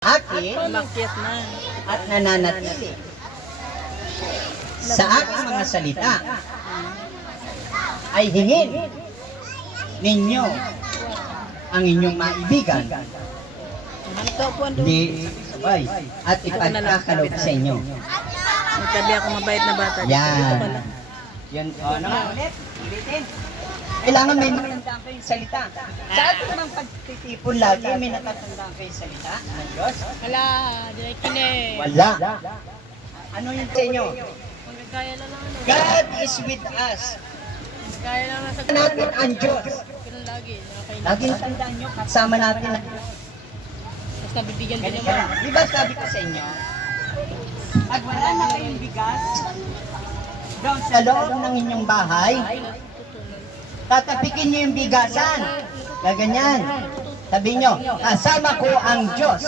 akin Umakyat na. at nananatili sa aking mga salita ay hingin ninyo ang inyong maibigan, Ito po ang hindi sabay, at ipagkakaloob sa inyo. May tabi ako mabait na bata. Dito Yan. pala. Yan. O, naman ulit. Ulitin. Kailangan may natatandaan kayong salita. Sa ating namang pagtitipon lagi, may natatandaan kayong salita ng Diyos? Wala, di kine. Wala. Ano yun sa inyo? Magkaya lang ano. God is with us. Magkaya lang nasa Natin ang Diyos. ganun lagi. Okay na. Laging tandaan nyo, kasama natin ang Diyos. Basta bibigyan din Ganito. naman. Di ba sabi ko sa inyo, pag wala na kayong bigas, doon sa loob ng inyong bahay, tatapikin nyo yung bigasan. Gaganyan. Sabi nyo, kasama ko ang Diyos.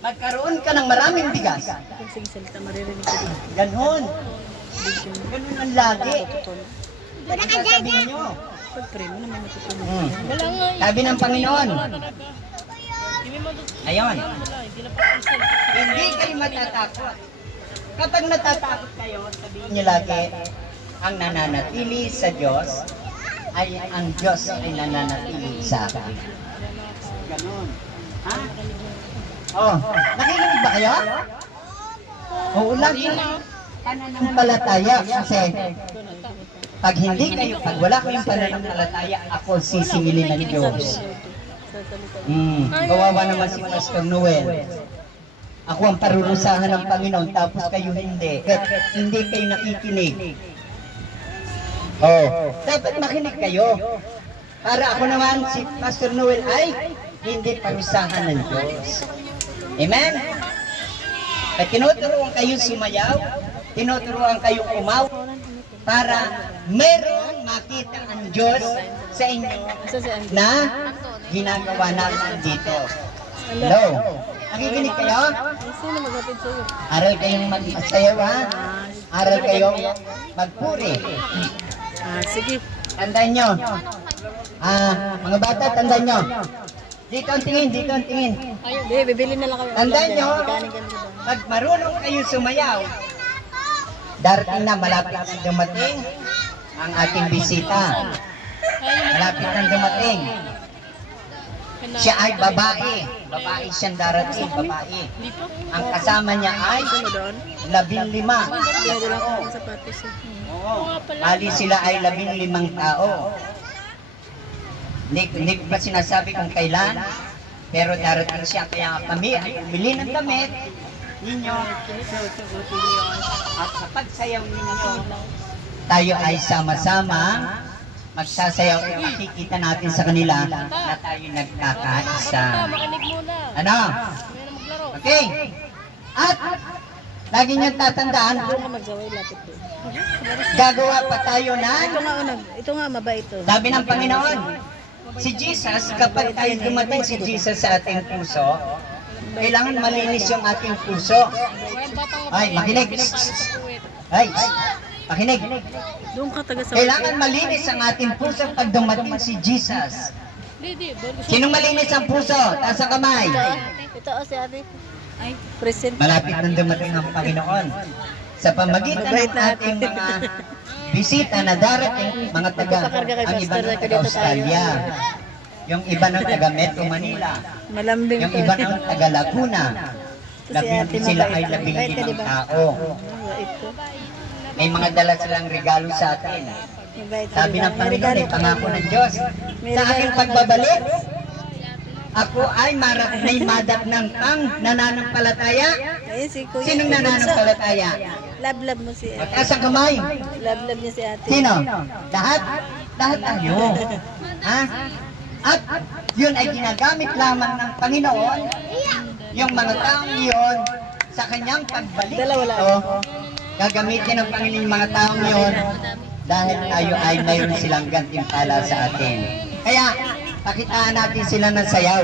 Magkaroon ka ng maraming bigas. Kung sing-salita, maririnig ko din. Ganon. Ganon ang lagi. Wala Diba sabihin nyo? Pag pray mo na may matutunan. Wala nga. Sabi ng Panginoon, ayun, Wala, hindi na pa cancel. hindi kayo matatakot. Kapag natatakot kayo, sabihin nyo lagi, ang nananatili sa Diyos ay ang Diyos ay nananatili sa akin. Ganon. Ha? Oh, nakikinig ba kayo? Oo lang. Pananampalataya kasi pag hindi kayo, pag wala kayong pananampalataya, ako sisingilin ng Diyos. Kawawa naman si Pastor Noel. Ako ang parurusahan ng Panginoon, tapos kayo hindi. Kahit hindi kayo nakikinig. Oh, dapat makinig kayo. Para ako naman, si Pastor Noel ay hindi parusahan ng Diyos. Amen? At tinuturuan kayo sumayaw, tinuturuan kayo umaw, para merong makita ang Diyos sa inyo Asa si Andy? na ginagawa natin dito. Hello? Nakikinig kayo? Sino maghatid sa'yo? Aral kayong magsayaw, ha? Aral kayong magpuri. Sige. Tandaan nyo. Mga bata, tandaan nyo. Dito ang tingin, dito ang tingin. Ayun, bibili na lang kami. Tandaan nyo, Kanin kami sa bahay. pag marunong kayo sumayaw, darating na, malapit na dumating ang ating bisita. Malapit na dumating. Siya ay babae. Babae siyang darating, babae. Ang kasama niya ay Sino doon? 15. Pwede lang ako sa sapatos. Oo. Bali sila ay 15 tao. Hindi ko pa sinasabi kung kailan, pero darating siya. Kaya kami ay bumili ng damit ninyo. At sa pagsayaw ninyo, tayo ay sama-sama magsasayaw. Makikita natin sa kanila na tayo nagkakaisa. Makinig muna. Ano? Okay. At lagi niyong tatandaan, Magsaway lapit doon. gagawa pa tayo Ito ng nga unang, ito nga mabait to. sabi ng Panginoon. Si Jesus, kapag tayo dumating si Jesus sa ating puso, kailangan malinis yung ating puso. Ay, makinig. Ay, makinig. Doon ka taga sa Kailangan malinis ang ating puso pag dumating si Jesus. Sinong malinis ang puso? Taas ang kamay. Ito si ate. Ay, present. Malapit nang dumating ang Panginoon. Sa pamagitan ng ating mga bisita na darating, mga taga, ang iba ng taga Australia, yung iba ng taga Metro Manila, Malambing yung to. iba ng taga Laguna, sila ay 15 tao. Ito. May mga dala silang regalo sa atin. Mabait. Sabi ng Panginoon, ay pangako ng Diyos, sa aking pagbabalik, ako ay may madatnang pang nananampalataya. Ayun si Kuya. Sinong nananampalataya? Love mo si ate. Mataas ang kamay. Love niya si ate. Sino? Lahat? Lahat tayo. Ha? At yun ay ginagamit lamang ng Panginoon, yung mga taong yun, sa kanyang pagbalik Dalawa lang. ito, gagamitin ng Panginoon yung mga taong yun, dahil tayo ay mayroon silang gantimpala sa atin. Kaya, pakitaan natin sila ng sayaw.